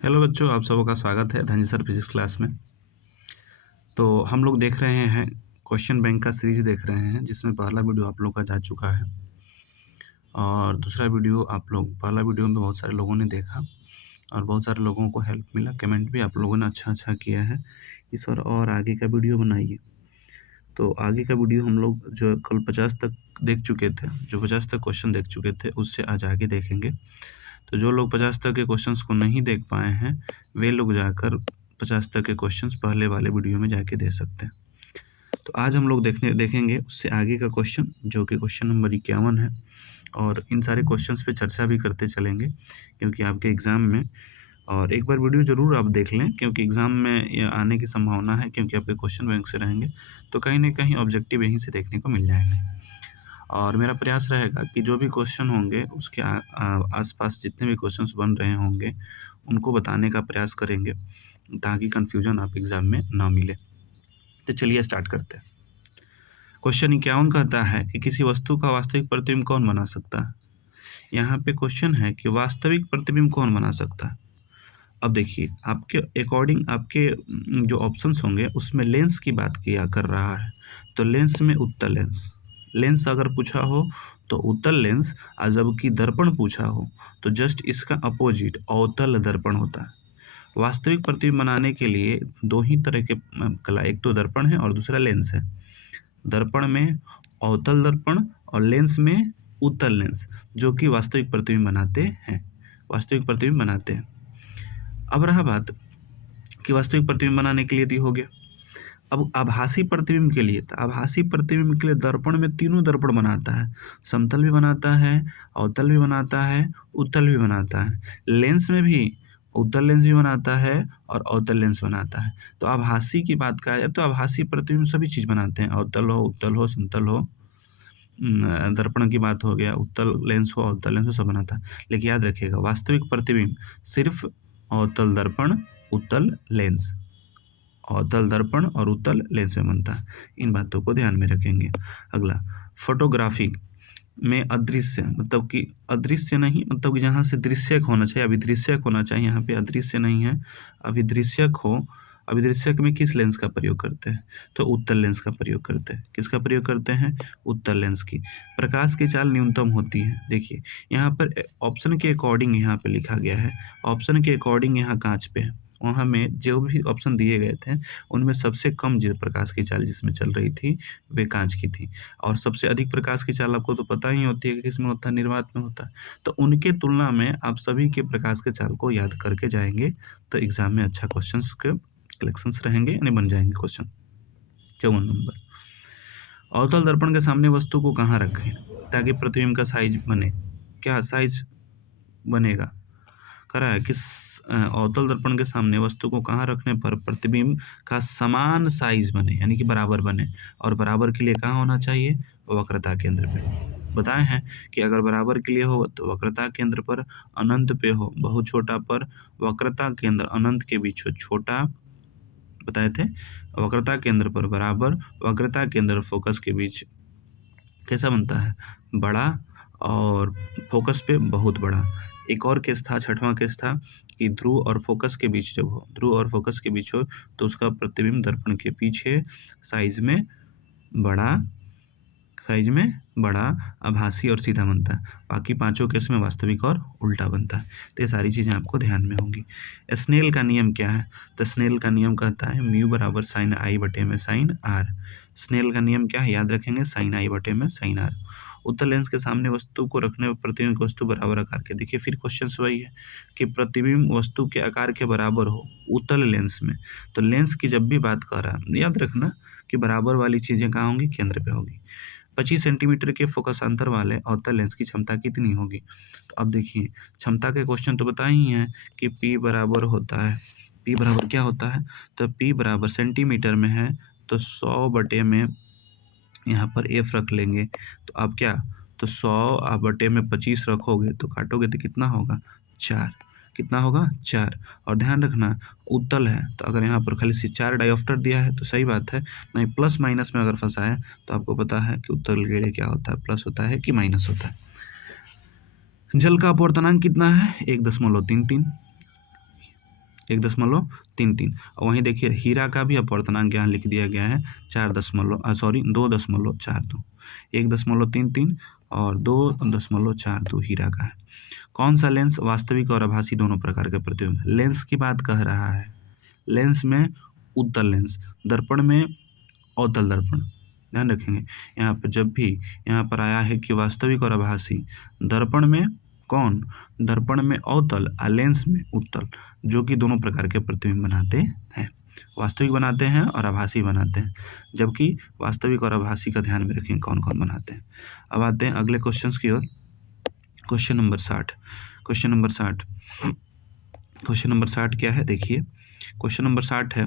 Hello बच्चों, आप सबों का स्वागत है धनी सर फिजिक्स क्लास में। तो हम लोग देख रहे हैं क्वेश्चन बैंक का सीरीज देख रहे हैं, जिसमें पहला वीडियो आप लोग का जा चुका है और दूसरा वीडियो पहला वीडियो में बहुत सारे लोगों ने देखा और बहुत सारे लोगों को हेल्प मिला। कमेंट भी आप लोगों ने अच्छा किया है कि सर और आगे का वीडियो बनाइए। तो आगे का वीडियो हम लोग जो कल 50 तक देख चुके थे, जो 50 तक क्वेश्चन देख चुके थे, उससे आज आगे देखेंगे। तो जो लोग 50 तक के क्वेश्चंस को नहीं देख पाए हैं, वे लोग जाकर 50 तक के क्वेश्चंस पहले वाले वीडियो में जाके दे सकते हैं। तो आज हम लोग देखेंगे उससे आगे का क्वेश्चन, जो कि क्वेश्चन नंबर 51 है। और इन सारे क्वेश्चंस पे चर्चा भी करते चलेंगे, क्योंकि आपके एग्ज़ाम में और एक बार वीडियो ज़रूर आप देख लें, क्योंकि एग्ज़ाम में ये आने की संभावना है, क्योंकि आपके क्वेश्चन बैंक से रहेंगे तो कहीं ना कहीं ऑब्जेक्टिव यहीं से देखने को मिल जाएंगे। और मेरा प्रयास रहेगा कि जो भी क्वेश्चन होंगे उसके आसपास जितने भी क्वेश्चंस बन रहे होंगे उनको बताने का प्रयास करेंगे, ताकि कन्फ्यूजन आप एग्ज़ाम में ना मिले। तो चलिए स्टार्ट करते हैं। क्वेश्चन 51 कहता है कि किसी वस्तु का वास्तविक प्रतिबिंब कौन बना सकता है। यहाँ पे क्वेश्चन है कि वास्तविक प्रतिबिंब कौन बना सकता है। अब देखिए, आपके अकॉर्डिंग आपके जो ऑप्शंस होंगे उसमें लेंस की बात किया कर रहा है, तो लेंस में उत्तल लेंस। लेंस अगर पूछा हो तो उत्तल लेंस, और जबकि दर्पण पूछा हो तो जस्ट इसका अपोजिट अवतल दर्पण होता है। वास्तविक प्रतिबिंब बनाने के लिए दो ही तरह के कला, एक तो दर्पण है और दूसरा लेंस है। दर्पण में अवतल दर्पण और लेंस में उत्तल लेंस, जो कि वास्तविक प्रतिबिंब बनाते हैं। वास्तविक प्रतिबिंब बनाते हैं। अब रहा बात कि वास्तविक प्रतिबिंब बनाने के लिए तो हो गया। अब आभासी प्रतिबिंब के लिए, तो आभासी प्रतिबिंब के लिए दर्पण में तीनों दर्पण बनाता है, समतल भी बनाता है, अवतल भी बनाता है, उत्तल भी बनाता है। लेंस में भी उत्तल लेंस भी बनाता है और अवतल लेंस बनाता है। तो आभासी की बात कहा जाए तो आभासी प्रतिबिंब सभी चीज़ बनाते हैं, अवतल हो, उत्तल हो, समतल हो। दर्पण की बात हो गया, उत्तल लेंस हो, अवतल लेंस हो, सब बनाता है। लेकिन याद रखिएगा, वास्तविक प्रतिबिंब सिर्फ अवतल दर्पण, उत्तल लेंस, अवतल दर्पण और उत्तल लेंस में बनता है। इन बातों को ध्यान में रखेंगे। अगला, फोटोग्राफी में अदृश्य, मतलब कि अदृश्य नहीं, मतलब कि जहाँ से दृश्यक होना चाहिए, अभिदृश्यक होना चाहिए, यहाँ पे अदृश्य नहीं है, अभिदृश्यक हो। अभिदृश्यक में किस लेंस का प्रयोग करते हैं, तो उत्तल लेंस का प्रयोग करते हैं। किसका प्रयोग करते हैं, उत्तल लेंस की। प्रकाश की चाल न्यूनतम होती है। देखिए यहाँ पर ऑप्शन के अकॉर्डिंग यहाँ पे लिखा गया है, ऑप्शन के अकॉर्डिंग यहाँ कांच पे है। वहाँ में जो भी ऑप्शन दिए गए थे उनमें सबसे कम जो प्रकाश की चाल जिसमें चल रही थी वे कांच की थी, और सबसे अधिक प्रकाश की चाल आपको तो पता ही होती है कि किसमें होता है, निर्वात में होता है। तो उनके तुलना में आप सभी के प्रकाश के चाल को याद करके जाएंगे तो एग्जाम में अच्छा क्वेश्चंस के कलेक्शंस रहेंगे, यानी बन जाएंगे क्वेश्चन। 54 नंबर, अवतल दर्पण के सामने वस्तु को कहाँ रखें ताकि प्रतिबिंब का साइज बने। क्या साइज बनेगा, करा है कि अवतल दर्पण के सामने वस्तु को कहाँ रखने पर प्रतिबिंब का समान साइज बने, यानी कि बराबर बने। और बराबर के लिए कहाँ होना चाहिए, वक्रता केंद्र पे। बताए हैं कि अगर बराबर के लिए हो तो वक्रता केंद्र पर, अनंत पे हो, बहुत छोटा पर, वक्रता केंद्र अनंत के बीच हो, छोटा बताए थे, वक्रता केंद्र पर बराबर, वक्रता केंद्र फोकस के बीच कैसा बनता है, बड़ा, और फोकस पे बहुत बड़ा। एक और केस था, छठवां केस था कि ध्रुव और फोकस के बीच जब हो, ध्रुव और फोकस के बीच हो तो उसका प्रतिबिंब दर्पण के पीछे साइज में बड़ा, आभासी और सीधा बनता है। बाकी पांचों केस में वास्तविक और उल्टा बनता है। तो ये सारी चीज़ें आपको ध्यान में होंगी। स्नेल का नियम क्या है, तो स्नेल का नियम कहता है म्यू बराबर साइन आई बटे में साइन आर। स्नेल का नियम क्या है, याद रखेंगे, साइन आई बटे में साइन आर। उत्तल लेंस के सामने वस्तु को रखने पर प्रतिबिंब की वस्तु बराबर आकार के, देखिए फिर क्वेश्चन वही है कि प्रतिबिंब वस्तु के आकार के बराबर हो उत्तल लेंस में। तो लेंस की जब भी बात कर रहा है याद रखना कि बराबर वाली चीज़ें कहाँ होंगी, केंद्र पे होगी। 25 सेंटीमीटर के फोकसांतर वाले अवतल लेंस की क्षमता कितनी होगी। तो अब देखिए, क्षमता के क्वेश्चन तो बता ही हैं कि P बराबर होता है, P बराबर क्या होता है, तो P बराबर सेंटीमीटर में है तो 100 बटे में यहाँ पर F रख लेंगे। तो अब क्या, तो 100 बटे में 25 रखोगे तो काटोगे तो कितना होगा, 4। कितना होगा, 4। और ध्यान रखना उत्तल है, तो अगर यहाँ पर खाली से 4 डायोप्टर दिया है तो सही बात है, नहीं प्लस माइनस में अगर फंसा है तो आपको पता है कि उत्तल के लिए क्या होता है, प्लस होता है कि माइनस होता है। जल का अपवर्तनांक कितना है, 1.33। 1.33। और वहीं देखिए हीरा का भी अपवर्तनांक यहाँ लिख दिया गया है 2.42। 1.33 और 2.42 हीरा का है। कौन सा लेंस वास्तविक और आभासी दोनों प्रकार के प्रतिबिंब? लेंस की बात कह रहा है। लेंस में उत्तल लेंस, दर्पण में अवतल दर्पण। ध्यान रखेंगे यहाँ पर जब भी यहाँ पर आया है कि वास्तविक और आभासी, दर्पण में कौन? दर्पण में अवतल और लेंस में उत्तल, जो कि दोनों प्रकार के प्रतिबिंब बनाते हैं। वास्तविक बनाते हैं और आभासी बनाते हैं, जबकि वास्तविक और आभासी का ध्यान में रखेंगे कौन कौन बनाते हैं। अब आते हैं अगले क्वेश्चन की ओर। Question number 60। क्वेश्चन नंबर 60 क्या है? देखिए क्वेश्चन नंबर 60 है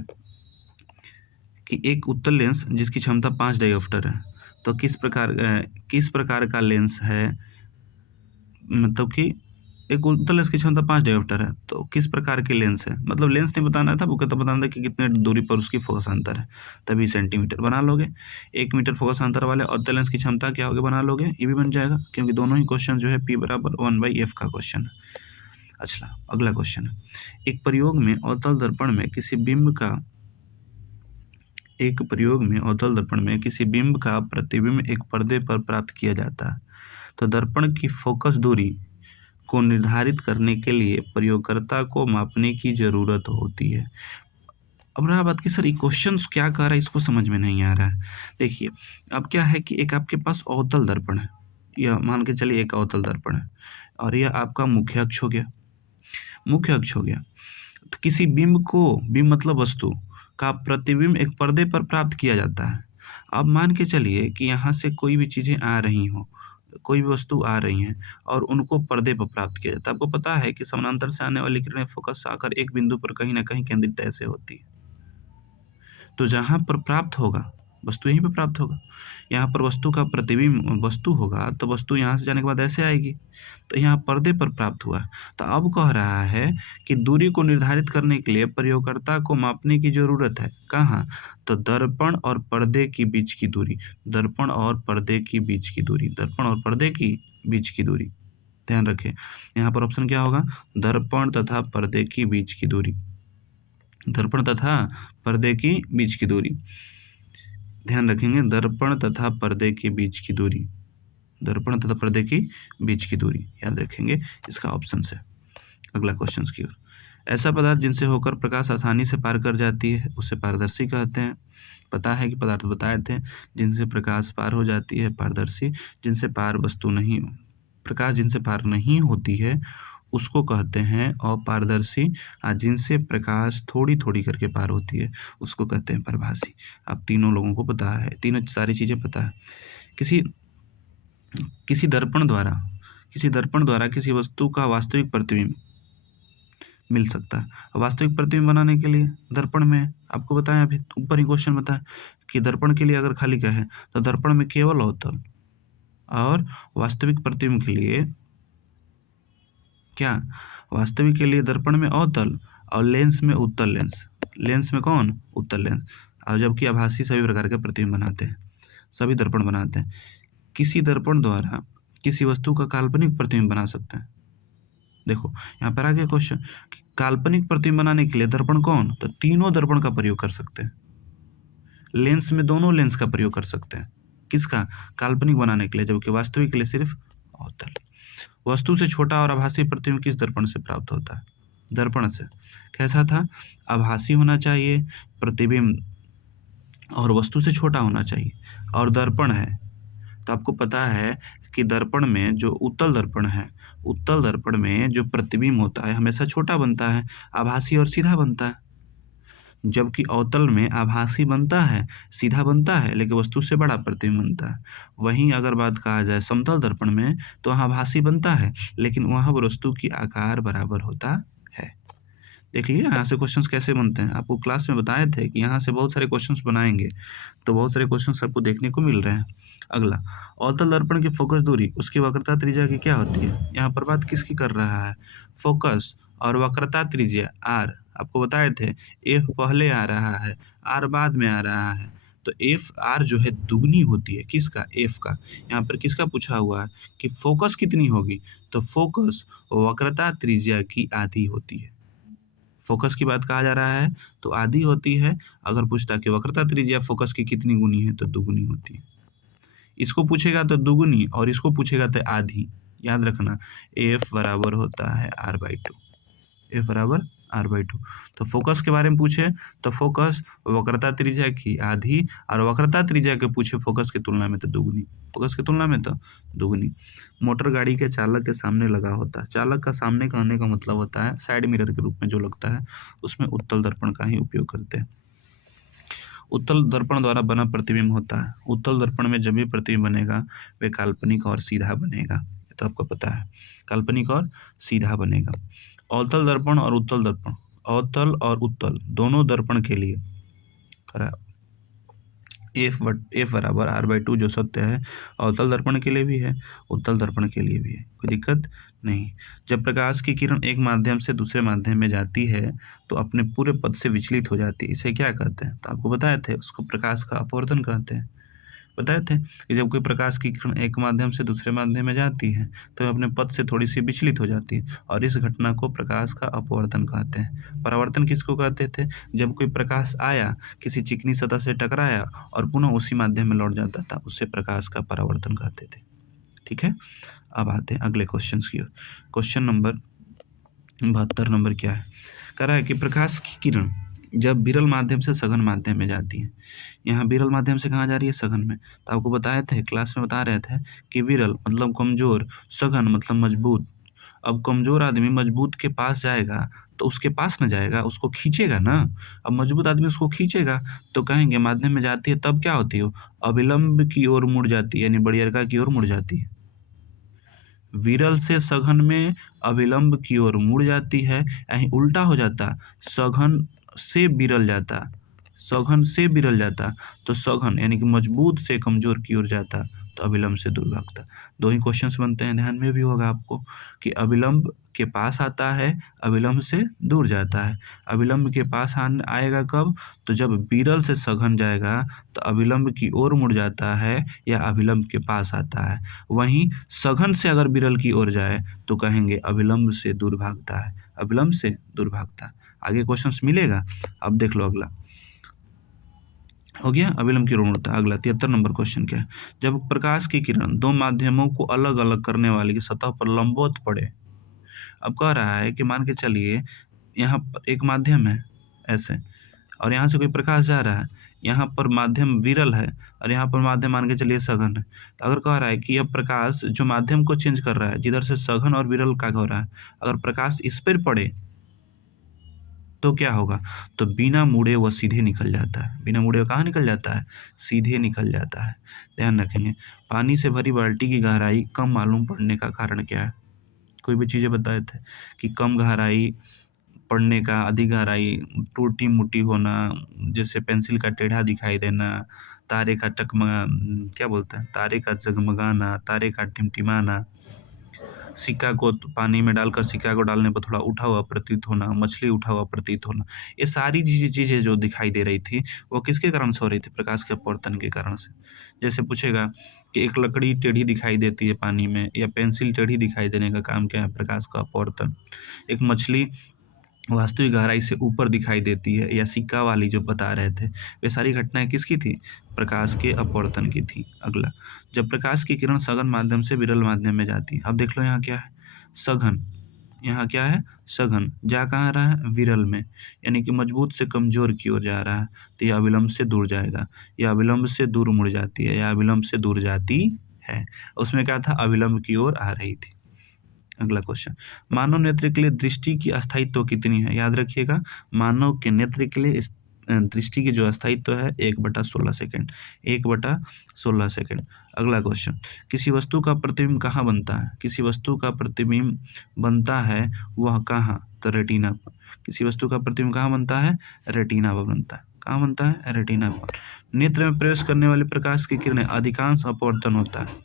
कि एक उत्तल लेंस जिसकी क्षमता 5 डायोप्टर है, तो किस प्रकार का लेंस है? मतलब कि एक उत्तल लेंस की क्षमता 5 डायोप्टर है, तो किस प्रकार के लेंस है? मतलब लेंस नहीं बताना था, वो कहता बताना था कि कितने दूरी पर उसकी फोकस अंतर है, तभी सेंटीमीटर बना लोगे। 1 मीटर फोकस अंतर वाले उत्तल लेंस की क्षमता क्या होगी? बना लोगे, ये भी बन जाएगा, क्योंकि दोनों ही क्वेश्चन जो है P बराबर 1/f का क्वेश्चन है। अच्छा, अगला क्वेश्चन है, एक प्रयोग में अवतल दर्पण में किसी बिंब का प्रतिबिंब एक पर्दे पर प्राप्त किया जाता है, तो दर्पण की फोकस दूरी को निर्धारित करने के लिए प्रयोगकर्ता को मापने की जरूरत होती है। अब रहा बात कि सर ये क्वेश्चन क्या कह रहा है, इसको समझ में नहीं आ रहा है। देखिए अब क्या है कि एक आपके पास अवतल दर्पण है, यह मान के चलिए एक अवतल दर्पण है, और यह आपका मुख्य अक्ष हो गया। तो किसी बिंब मतलब वस्तु का प्रतिबिंब एक पर्दे पर प्राप्त किया जाता है। अब मान के चलिए कि यहाँ से कोई भी चीज़ें आ रही हों, कोई भी वस्तु आ रही हैं और उनको पर्दे पर प्राप्त किया जाता है। आपको पता है कि समानांतर से आने वाली किरणें फोकस आकर एक बिंदु पर कहीं ना कहीं केंद्रित ऐसे होती है, तो जहाँ पर प्राप्त होगा वस्तु यहीं पर प्राप्त होगा। यहाँ पर वस्तु का प्रतिबिंब वस्तु होगा, तो वस्तु यहाँ से जाने के बाद ऐसे आएगी, तो यहाँ पर्दे पर प्राप्त हुआ। तो अब कह रहा है कि दूरी को निर्धारित करने के लिए प्रयोगकर्ता को मापने की जरूरत है। कहाँ? तो दर्पण और पर्दे की बीच की दूरी, दर्पण और पर्दे की बीच की दूरी, दर्पण और पर्दे की बीच की दूरी। ध्यान रखें यहाँ पर ऑप्शन क्या होगा? दर्पण तथा पर्दे की बीच की दूरी, दर्पण तथा पर्दे की बीच की दूरी। ध्यान रखेंगे दर्पण तथा पर्दे के बीच की दूरी, दर्पण तथा पर्दे की बीच की दूरी याद रखेंगे, इसका ऑप्शन है। अगला क्वेश्चन की ओर। ऐसा पदार्थ जिनसे होकर प्रकाश आसानी से पार कर जाती है उसे पारदर्शी कहते हैं। पता है कि पदार्थ बताए थे, जिनसे प्रकाश पार हो जाती है पारदर्शी, जिनसे पार वस्तु नहीं, प्रकाश जिनसे पार नहीं होती है उसको कहते हैं अपारदर्शी, और जिनसे प्रकाश थोड़ी थोड़ी करके पार होती है उसको कहते हैं प्रभासी। अब तीनों लोगों को पता है, तीनों सारी चीज़ें पता है। किसी दर्पण द्वारा किसी वस्तु का वास्तविक प्रतिबिंब मिल सकता है। वास्तविक प्रतिबिंब बनाने के लिए दर्पण में आपको बताया, अभी ऊपर ही क्वेश्चन बताया कि दर्पण के लिए अगर खाली क्या है, तो दर्पण में केवल अवतल, और वास्तविक प्रतिबिंब के लिए क्या? वास्तविक के लिए दर्पण में अवतल और लेंस में उत्तल लेंस, लेंस में कौन? उत्तल लेंस। और जबकि आभासी सभी प्रकार के प्रतिबिंब बनाते हैं, सभी दर्पण बनाते हैं। किसी दर्पण द्वारा किसी वस्तु का काल्पनिक प्रतिबिंब बना सकते हैं। देखो यहाँ पर आ गया क्वेश्चन, काल्पनिक प्रतिबिंब बनाने के लिए दर्पण कौन? तो तीनों दर्पण का प्रयोग कर सकते हैं। लेंस में दोनों लेंस का प्रयोग कर सकते हैं, किसका? काल्पनिक बनाने के लिए, जबकि वास्तविक के लिए सिर्फ अवतल। वस्तु से छोटा और आभासी प्रतिबिंब किस दर्पण से प्राप्त होता है? दर्पण से। कैसा था? आभासी होना चाहिए प्रतिबिंब, और वस्तु से छोटा होना चाहिए, और दर्पण है तो आपको पता है कि दर्पण में जो उत्तल दर्पण है, उत्तल दर्पण में जो प्रतिबिंब होता है हमेशा छोटा बनता है, आभासी और सीधा बनता है। जबकि अवतल में आभासी बनता है, सीधा बनता है, लेकिन वस्तु से बड़ा प्रतिबिंब बनता है। वहीं अगर बात कहा जाए समतल दर्पण में, तो वहाँ आभासी बनता है, लेकिन वहाँ वस्तु की आकार बराबर होता है। देख लिए यहाँ से क्वेश्चंस कैसे बनते हैं, आपको क्लास में बताए थे कि यहाँ से बहुत सारे क्वेश्चंस बनाएंगे, तो बहुत सारे क्वेश्चंस आपको देखने को मिल रहे हैं। अगला, अवतल दर्पण की फोकस दूरी उसकी वक्रता त्रिज्या की क्या होती है? यहाँ पर बात किसकी कर रहा है? फोकस और वक्रता त्रिज्या आर, आपको बताए थे एफ पहले आ रहा है, आर बाद में आ रहा है, तो एफ आर जो है दुगनी होती है, किसका? एफ का। यहाँ पर किसका पूछा हुआ है कि फोकस कितनी होगी? तो फोकस वक्रता त्रिज्या की आधी होती है, फोकस की बात कहा जा रहा है तो आधी होती है। अगर पूछता कि वक्रता त्रिज्या फोकस की कितनी गुनी है तो दुगुनी होती है। इसको पूछेगा तो दुगुनी और इसको पूछेगा तो आधी। याद रखना, एफ बराबर होता है r/2। एफ बराबर r/2। तो फोकस के बारे में पूछे तो फोकस वक्रता त्रिज्या की आधी, और वक्रता त्रिज्या के पूछे फोकस की तुलना में तो दुगुनी। फोकस की तुलना में तो दुगुनी। मोटर गाड़ी के चालक के सामने लगा होता है। चालक का सामने कहने का मतलब होता है साइड मिरर के रूप में जो लगता है, उसमें उत्तल दर्पण का ही उपयोग करते हैं। उत्तल दर्पण द्वारा बना प्रतिबिंब होता है। उत्तल दर्पण में जब भी प्रतिबिंब बनेगा वे काल्पनिक और सीधा बनेगा, ये तो आपको पता है, काल्पनिक और सीधा बनेगा। अवतल दर्पण और उत्तल दर्पण, अवतल और उत्तल दोनों दर्पण के लिए एफ बराबर r/2 जो सत्य है, अवतल दर्पण के लिए भी है, उत्तल दर्पण के लिए भी है, कोई दिक्कत नहीं। जब प्रकाश की किरण एक माध्यम से दूसरे माध्यम में जाती है तो अपने पूरे पथ से विचलित हो जाती है। इसे क्या कहते हैं? तो आपको बताए थे, उसको प्रकाश का अपवर्तन कहते हैं। बताए थे कि जब कोई प्रकाश की किरण एक माध्यम से दूसरे माध्यम में जाती है तो अपने पथ से थोड़ी सी विचलित हो जाती है, और इस घटना को प्रकाश का अपवर्तन कहते हैं। परावर्तन किसको कहते थे? जब कोई प्रकाश आया, किसी चिकनी सतह से टकराया और पुनः उसी माध्यम में लौट जाता था, उससे प्रकाश का परावर्तन कहते थे। ठीक है, अब आते हैं अगले क्वेश्चन की ओर। क्वेश्चन नंबर 72 नंबर क्या है? कह रहा है कि प्रकाश की किरण जब विरल माध्यम से सघन माध्यम में जाती है। यहाँ विरल माध्यम से कहाँ जा रही है? सघन में। तो आपको बताए थे, क्लास में बता रहे थे कि विरल मतलब कमजोर, सघन मतलब मजबूत। अब कमजोर आदमी मजबूत के पास जाएगा तो उसके पास न जाएगा, उसको खींचेगा ना। अब मजबूत आदमी उसको खींचेगा तो कहेंगे माध्यम में जाती है तब क्या होती है? अविलंब की ओर मुड़ जाती है, यानी बड़ियरका की ओर मुड़ जाती है। विरल से सघन में अविलंब की ओर मुड़ जाती है, यहीं उल्टा हो जाता, सघन से विरल जाता, सघन से विरल जाता तो सघन यानी कि मजबूत से कमजोर की ओर जाता तो अविलंब से दूर भागता। दो ही क्वेश्चंस बनते हैं, ध्यान में भी होगा आपको कि अविलंब के पास आता है, अविलंब से दूर जाता है। अविलंब के पास आएगा कब? तो जब विरल से सघन जाएगा तो अविलंब की ओर मुड़ जाता है या अविलंब के पास आता है। वहीं सघन से अगर विरल की ओर जाए तो कहेंगे अविलंब से दूर भागता है, अविलंब से दूर भागता। आगे क्वेश्चंस मिलेगा, अब देख लो अगला। हो गया अविलंब की ओर मुड़ता। अगला 73 नंबर क्वेश्चन क्या है? जब प्रकाश की किरण दो माध्यमों को अलग अलग करने वाली की सतह पर लंबवत पड़े। अब कह रहा है कि मान के चलिए यहाँ पर एक माध्यम है ऐसे, और यहाँ से कोई प्रकाश जा रहा है, यहाँ पर माध्यम विरल है और यहाँ पर माध्यम मान के चलिए सघन है। तो अगर कह रहा है कि यह प्रकाश जो माध्यम को चेंज कर रहा है, जिधर से सघन और विरल का हो रहा है, अगर प्रकाश इस पर पड़े तो क्या होगा? तो बिना मुड़े वह सीधे निकल जाता है। बिना मुड़े कहाँ निकल जाता है? सीधे निकल जाता है। ध्यान रखेंगे। पानी से भरी बाल्टी की गहराई कम मालूम पड़ने का कारण क्या है? कोई भी चीज़ें बताए थे कि कम गहराई पड़ने का, अधिक गहराई, टूटी मुटी होना, जैसे पेंसिल का टेढ़ा दिखाई देना, तारे का क्या बोलते हैं, तारे का जगमगाना, तारे का टिमटिमाना, सिक्का को पानी में डालकर सिक्का को डालने पर थोड़ा उठा हुआ प्रतीत होना, मछली उठा हुआ प्रतीत होना, ये सारी चीज़ें जो दिखाई दे रही थी वो किसके कारण से हो रही थी? प्रकाश के अपवर्तन के कारण से। जैसे पूछेगा कि एक लकड़ी टेढ़ी दिखाई देती है पानी में, या पेंसिल टेढ़ी दिखाई देने का काम क्या है? प्रकाश का अपवर्तन। एक मछली वास्तविक गहराई से ऊपर दिखाई देती है, या सिक्का वाली जो बता रहे थे, वे सारी घटनाएं किसकी थी? प्रकाश के अपवर्तन की थी। अगला, जब प्रकाश की किरण सघन माध्यम से विरल माध्यम में जाती है। अब देख लो यहाँ क्या है? सघन। यहाँ क्या है? सघन। जा कहाँ रहा है? विरल में, यानी कि मजबूत से कमजोर की ओर जा रहा है, तो यह अविलंब से दूर जाएगा, या अविलंब से दूर मुड़ जाती है, या अविलंब से दूर जाती है। उसमें क्या था? अविलंब की ओर आ रही थी। अगला क्वेश्चन, मानव नेत्र के लिए दृष्टि की अस्थायित्व कितनी है? याद रखिएगा, मानव के नेत्र के लिए दृष्टि की जो अस्थायित्व है 1/16 सेकेंड, 1/16 सेकेंड। अगला क्वेश्चन, किसी वस्तु का प्रतिबिंब कहाँ बनता है? किसी वस्तु का प्रतिबिंब बनता है वह कहाँ? तो रेटिना पर। किसी वस्तु का प्रतिबिंब कहाँ बनता है? रेटिना पर बनता है। कहाँ बनता है? रेटिना पर। नेत्र में प्रवेश करने वाली प्रकाश की किरणें अधिकांश अपवर्तन होता है।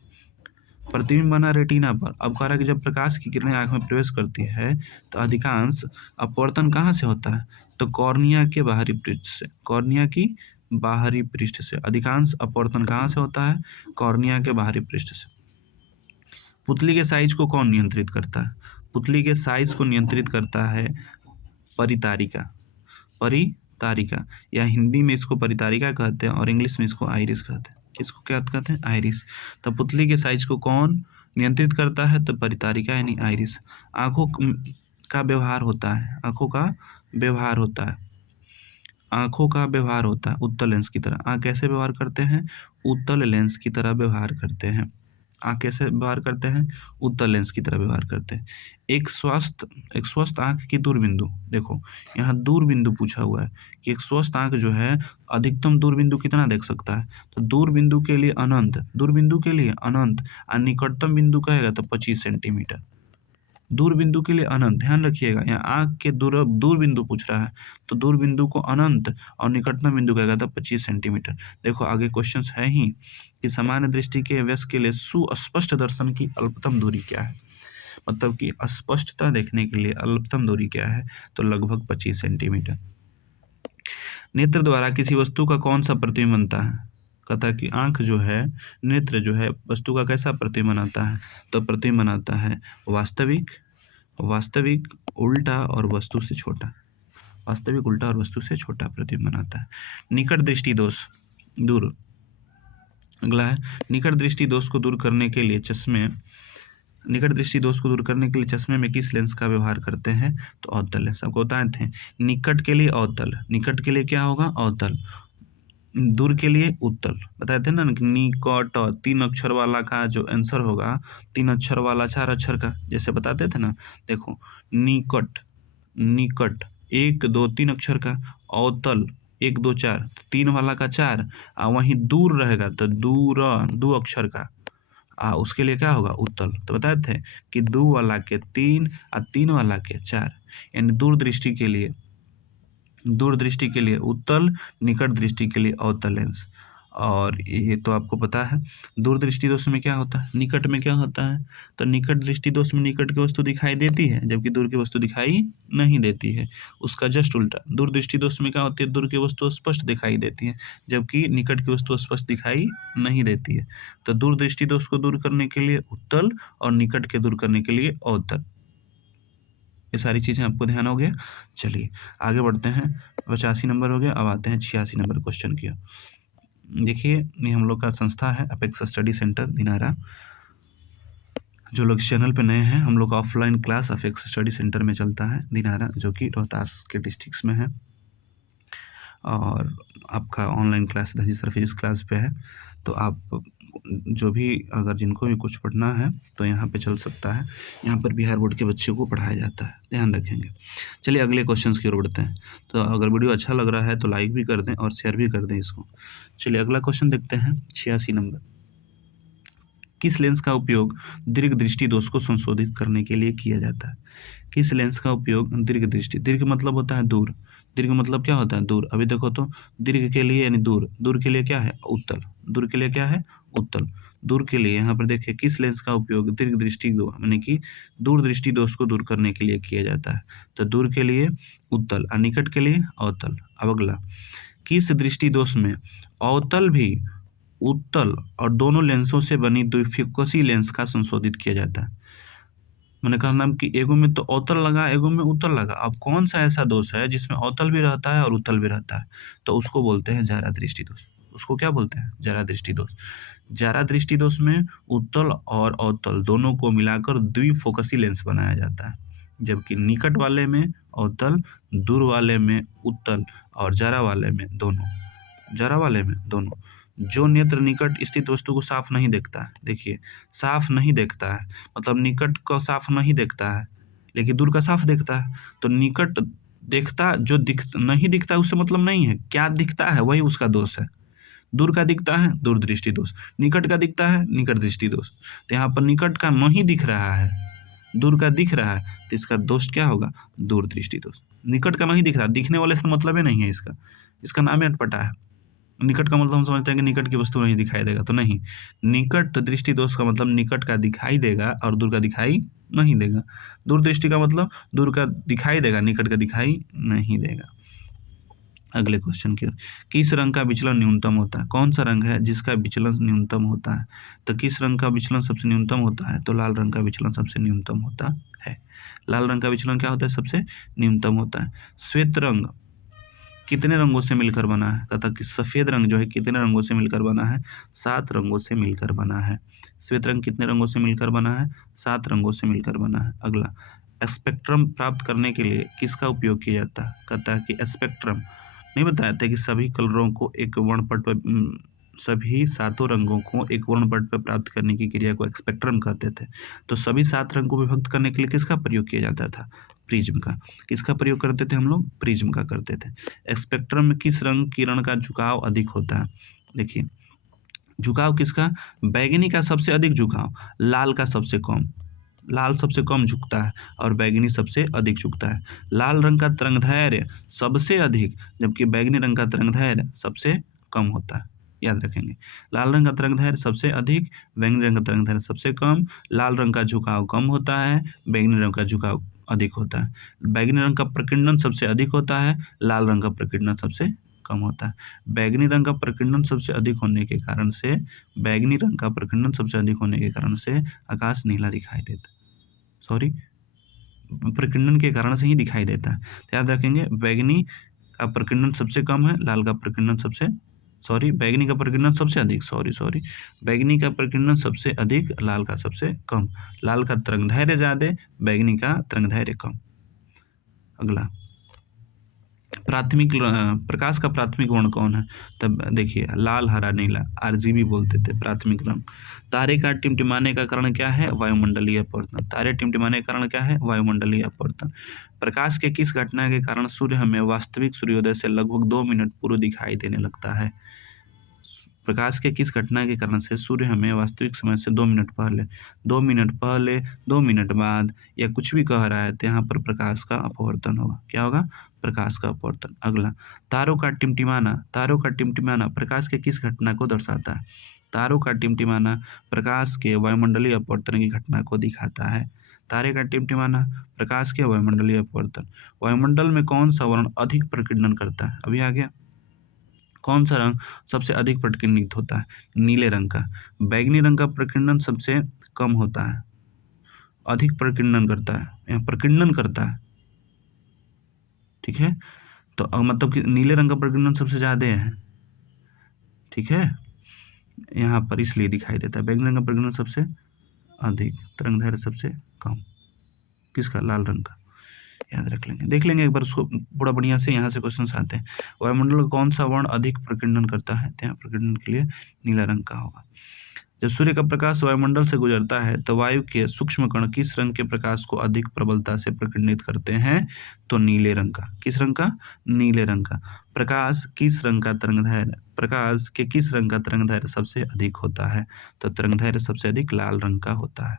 प्रतिबिंब बना रेटिना पर। अब कह रहा है कि जब प्रकाश की किरणें आंख में प्रवेश करती है तो अधिकांश अपवर्तन कहाँ से होता है? तो कॉर्निया के बाहरी पृष्ठ से। कॉर्निया की बाहरी पृष्ठ से अधिकांश अपवर्तन कहाँ से होता है? कॉर्निया के बाहरी पृष्ठ से। पुतली के साइज को कौन नियंत्रित करता है? पुतली के साइज को नियंत्रित करता है परितारिका, परितारिका, या हिंदी में इसको परितारिका कहते हैं और इंग्लिश में इसको आइरिस कहते हैं। किसको क्या कहते हैं? आइरिस। तो पुतली के साइज को कौन नियंत्रित करता है? तो परितारिका यानी आइरिस। आंखों का व्यवहार होता है, आंखों का व्यवहार होता है, आंखों का व्यवहार होता है उत्तल लेंस की तरह। आंख कैसे व्यवहार करते हैं? उत्तल लेंस की तरह व्यवहार करते हैं। आंख कैसे व्यवहार करते हैं? उत्तल लेंस की तरह व्यवहार करते हैं। एक स्वस्थ आंख की दूरबिंदु, देखो यहाँ दूरबिंदु पूछा हुआ है कि एक स्वस्थ आंख जो है अधिकतम दूरबिंदु कितना देख सकता है? तो दूरबिंदु के लिए अनंत, दूरबिंदु के लिए अनंत, और निकटतम बिंदु कहेगा तो 25 सेंटीमीटर। दूरबिंदु के लिए अनंत, ध्यान रखिएगा, यहाँ आंख के दूरबिंदु पूछ रहा है तो दूरबिंदु को अनंत और निकटतम बिंदु कहेगा था 25 सेंटीमीटर। देखो आगे क्वेश्चन है ही कि सामान्य दृष्टि के वयस्क के लिए सुस्पष्ट दर्शन की अल्पतम दूरी क्या है? मतलब कि स्पष्टता देखने के लिए अल्पतम दूरी क्या है? तो लगभग 25 सेंटीमीटर। नेत्र द्वारा किसी वस्तु का कौन सा प्रतिबिंब बनता है? कहता है कि आंख जो है, नेत्र जो है वस्तु का कैसा प्रतिबिंब बनाता है? तो प्रतिबिंब बनाता है वास्तविक, वास्तविक, उल्टा और वस्तु से छोटा। वास्तविक, उल्टा और वस्तु से छोटा प्रतिबिंब बनाता है। निकट दृष्टि दोष दूर, अगला है निकट दृष्टि दोष को दूर करने के लिए चश्मे, निकट दृष्टि दोष को दूर करने के लिए चश्मे में किस लेंस का व्यवहार करते हैं? तो अवतल लेंस। आपको बताए थे निकट के लिए अवतल, निकट के लिए क्या होगा? अवतल, दूर के लिए उत्तल। बताए थे ना निकट 3 अक्षर वाला का जो आंसर होगा 3 अक्षर वाला 4 अक्षर का, जैसे बताते थे ना, देखो निकट, निकट 1 2 3 अक्षर का, अवतल 1 2 4, 3 वाला का 4, और वहीं दूर रहेगा तो दूर 2 अक्षर का, उसके लिए क्या होगा? उत्तल। तो बताए थे कि 2 वाला के 3 और 3 वाला के 4, यानी दूरदृष्टि के लिए, दूरदृष्टि के लिए उत्तल, निकट दृष्टि के लिए अवतल लेंस। और ये तो आपको पता है दूरदृष्टि दोष में क्या होता है, निकट में क्या होता है? तो निकट दृष्टि दोष में निकट की वस्तु दिखाई देती है जबकि दूर की वस्तु दिखाई नहीं देती है। उसका जस्ट उल्टा, दूरदृष्टि दोष में क्या होती है? दूर की वस्तु स्पष्ट दिखाई देती है जबकि निकट की वस्तु स्पष्ट दिखाई नहीं देती है। तो दूरदृष्टि दोष को दूर करने के लिए उत्तल और निकट के दूर करने के लिए अवतल। ये सारी चीज़ें आपको ध्यान हो गया। चलिए आगे बढ़ते हैं। 85 नंबर हो गया, अब आते हैं 86 नंबर क्वेश्चन की। देखिए ये हम लोग का संस्था है अपेक्स स्टडी सेंटर दिनारा। जो लोग चैनल पे नए हैं, हम लोग का offline class apex study centre में चलता है दिनारा, जो कि रोहतास के डिस्ट्रिक्ट में है, और आपका ऑनलाइन क्लास धनी सर फिजिक्स क्लास पे है। तो आप जो भी अगर जिनको भी कुछ पढ़ना है तो यहाँ पे चल सकता है। यहाँ पर बिहार बोर्ड के बच्चों को पढ़ाया जाता है, ध्यान रखेंगे। चलिए अगले क्वेश्चंस की ओर बढ़ते हैं। तो अगर वीडियो अच्छा लग रहा है तो लाइक भी कर दें और शेयर भी कर दें इसको। चलिए अगला क्वेश्चन देखते हैं 86 नंबर। किस लेंस का उपयोग दीर्घ दृष्टि दोष को संशोधित करने के लिए किया जाता है? किस लेंस का उपयोग दीर्घ दृष्टि, दीर्घ मतलब होता है दूर, दीर्घ मतलब क्या होता है? दूर। अभी देखो तो दीर्घ के लिए यानी दूर, दूर के लिए क्या है? उत्तल, दूर के लिए क्या है? उत्तल। दूर के लिए यहाँ पर देखिए किस लेंस का उपयोग दीर्घ दृष्टि दो यानी कि दूर दृष्टि दोष को दूर करने के लिए किया जाता है? तो दूर के लिए उत्तल और निकट के लिए अवतल। अब अगला, किस दृष्टि दोष में अवतल भी उत्तल और दोनों लेंसों से बनी द्विफोकसी लेंस का संशोधित किया जाता है? मैंने कहा नाम कि एगो में तो अवतल लगा, एगो में उत्तल लगा। अब कौन सा ऐसा दोष है जिसमें अवतल भी रहता है और उत्तल भी रहता है? तो उसको बोलते हैं जारा दृष्टि दोष। उसको क्या बोलते हैं? जारा दृष्टि दोष। जारा दृष्टि दोष में उत्तल और अवतल दोनों को मिलाकर द्विफोकसी लेंस बनाया जाता है, जबकि निकट वाले में अवतल, दूर वाले में उत्तल और जारा वाले में दोनों, जारा वाले में दोनों। जो नेत्र निकट स्थित वस्तु को साफ नहीं देखता है, देखिए साफ नहीं देखता है मतलब निकट का साफ नहीं देखता है लेकिन दूर का साफ देखता है। तो निकट देखता, जो नहीं दिखता है उससे मतलब नहीं है, क्या दिखता है वही उसका दोष है। दूर का दिखता है दूर दृष्टि दोष, निकट का दिखता है निकट दृष्टि दोष। तो यहाँ पर निकट का नहीं दिख रहा है, दूर का दिख रहा है, तो इसका दोष क्या होगा? दूर दृष्टि दोष। निकट का नहीं दिख रहा, दिखने वाले से मतलब ही नहीं है इसका, इसका नाम ही अटपटा है। निकट का मतलब हम समझते हैं कि निकट की वस्तु नहीं दिखाई देगा, तो नहीं, निकट दृष्टि दोष का मतलब निकट का दिखाई देगा और दूर का दिखाई नहीं देगा। दूर दृष्टि का मतलब दूर का दिखाई देगा, निकट का दिखाई नहीं देगा। अगले क्वेश्चन की ओर। किस रंग का विचलन न्यूनतम होता है? कौन सा रंग है जिसका विचलन न्यूनतम होता है? तो किस रंग का विचलन सबसे न्यूनतम होता है? तो लाल रंग का विचलन सबसे न्यूनतम होता है। लाल रंग का विचलन क्या होता है? सबसे न्यूनतम होता है। श्वेत रंग कितने रंगों से मिलकर बना है? कहता कि सफेद रंग जो है कितने रंगों से मिलकर बना है? 7 रंगों से मिलकर बना है। श्वेत रंग कितने रंगों से मिलकर बना है? 7 रंगों से मिलकर बना है। अगला, स्पेक्ट्रम प्राप्त करने के लिए किसका उपयोग किया जाता है? कहता है कि स्पेक्ट्रम नहीं बताया था कि सभी कलरों को एक वर्णपट पर सभी 7 रंगों को एक वर्णपट पर प्राप्त करने की क्रिया को स्पेक्ट्रम कहते थे। तो सभी 7 रंग को विभक्त करने के लिए किसका प्रयोग किया जाता था? प्रिज्म का। किसका प्रयोग करते थे हम लोग? प्रिज्म का करते थे। स्पेक्ट्रम में किस रंग किरण का झुकाव अधिक होता है? देखिए, झुकाव किसका? बैंगनी का सबसे अधिक झुकाव, लाल का सबसे कम। लाल सबसे कम झुकता है और बैंगनी सबसे अधिक झुकता है। लाल रंग का तरंगदैर्घ्य सबसे अधिक, जबकि बैंगनी रंग का तरंगदैर्घ्य सबसे कम होता है। याद रखेंगे, लाल रंग का तरंगदैर्घ्य सबसे अधिक, बैंगनी रंग का तरंगदैर्घ्य सबसे कम। लाल रंग का झुकाव कम होता है, बैंगनी रंग का झुकाव अधिक होता है। बैंगनी रंग का प्रकीर्णन सबसे अधिक होता है, लाल रंग का प्रकीर्णन सबसे कम होता है। बैंगनी रंग का प्रकीर्णन सबसे अधिक होने के कारण से बैंगनी रंग का प्रकीर्णन सबसे अधिक होने के कारण से आकाश नीला दिखाई देता है। सॉरी, प्रकीर्णन के कारण से ही दिखाई देता है। तो याद रखेंगे, बैंगनी का प्रकीर्णन सबसे कम है, लाल का प्रकीर्णन सबसे बैंगनी का प्रकीर्णन सबसे अधिक, बैंगनी का प्रकीर्णन सबसे अधिक, लाल का सबसे कम। लाल का तरंगदैर्घ्य ज़्यादा, बैंगनी का तरंगदैर्घ्य कम। अगला, प्रकाश का प्राथमिक वर्ण कौन है? तब देखिए, लाल, हरा, नीला, आरजीबी बोलते थे प्राथमिक रंग। तारे का टिमटिमाने का कारण क्या है? वायुमंडलीय अपवर्तन। तारे टिमटिमाने का कारण क्या है? वायुमंडलीय अपवर्तन। प्रकाश के किस घटना के कारण सूर्य हमें वास्तविक सूर्योदय से लगभग 2 मिनट पूर्व दिखाई देने लगता है? प्रकाश के किस घटना के कारण से सूर्य हमें वास्तविक समय से 2 मिनट पहले, 2 मिनट पहले, 2 मिनट बाद या कुछ भी कह रहा है तो यहाँ पर प्रकाश का अपवर्तन होगा। क्या होगा? प्रकाश का अपवर्तन। अगला, तारों का टिमटिमाना प्रकाश के किस घटना को दर्शाता है? तारों का टिमटिमाना प्रकाश के वायुमंडलीय अपवर्तन की घटना को दिखाता है। तारे का टिमटिमाना प्रकाश के वायुमंडलीय अपवर्तन। वायुमंडल में कौन सा वर्ण अधिक प्रकीर्णन करता है? अभी आ गया। कौन सा रंग सबसे अधिक प्रकीर्णित होता है? नीले रंग का। बैंगनी रंग का प्रकीर्णन सबसे कम होता है, अधिक प्रकीर्णन करता है, यहाँ प्रकीर्णन करता है। ठीक है, तो मतलब कि नीले रंग का प्रकीर्णन सबसे ज़्यादा है। ठीक है, यहाँ पर इसलिए दिखाई देता है। बैंगनी रंग का प्रकीर्णन सबसे अधिक, तरंगदैर्घ्य सबसे कम। किसका? लाल रंग का। याद रख लेंगे, देख लेंगे एक बार उसको बड़ा बढ़िया से। यहाँ से क्वेश्चन आते हैं, वायुमंडल का कौन सा वर्ण अधिक प्रकीर्णन करता है? तो यहाँ प्रकीर्णन के लिए नीला रंग का होगा। जब सूर्य का प्रकाश वायुमंडल से गुजरता है तो वायु के सूक्ष्म कण किस रंग के प्रकाश को अधिक प्रबलता से प्रकीर्णित करते हैं? तो नीले रंग का। किस रंग का? नीले रंग का। प्रकाश किस रंग का तरंगदैर्घ्य, प्रकाश के किस रंग का तरंगदैर्घ्य सबसे अधिक होता है? तो तरंगदैर्घ्य सबसे अधिक लाल रंग का होता है।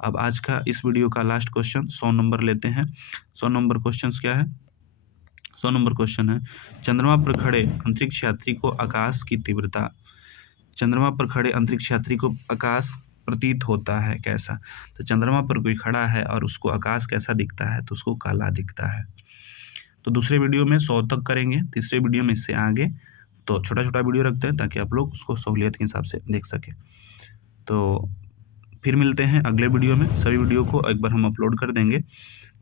अब आज का इस वीडियो का लास्ट क्वेश्चन 100 नंबर लेते हैं। 100 नंबर क्वेश्चन क्या है? 100 नंबर क्वेश्चन है, चंद्रमा पर खड़े अंतरिक्ष यात्री को आकाश की तीव्रता, चंद्रमा पर खड़े अंतरिक्ष यात्री को आकाश प्रतीत होता है कैसा? तो चंद्रमा पर कोई खड़ा है और उसको आकाश कैसा दिखता है? तो उसको काला दिखता है। तो दूसरे वीडियो में 100 तक करेंगे, तीसरे वीडियो में इससे आगे तो छोटा छोटा वीडियो रखते हैं ताकि आप लोग उसको सहूलियत के हिसाब से देख सकें। तो फिर मिलते हैं अगले वीडियो में। सभी वीडियो को एक बार हम अपलोड कर देंगे,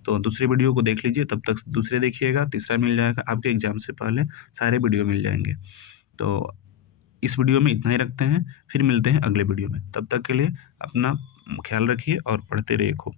तो दूसरे वीडियो को देख लीजिए। तब तक दूसरे देखिएगा, तीसरा मिल जाएगा आपके एग्जाम से पहले, सारे वीडियो मिल जाएंगे। तो इस वीडियो में इतना ही रखते हैं, फिर मिलते हैं अगले वीडियो में। तब तक के लिए अपना ख्याल रखिए और पढ़ते रहिए खूब।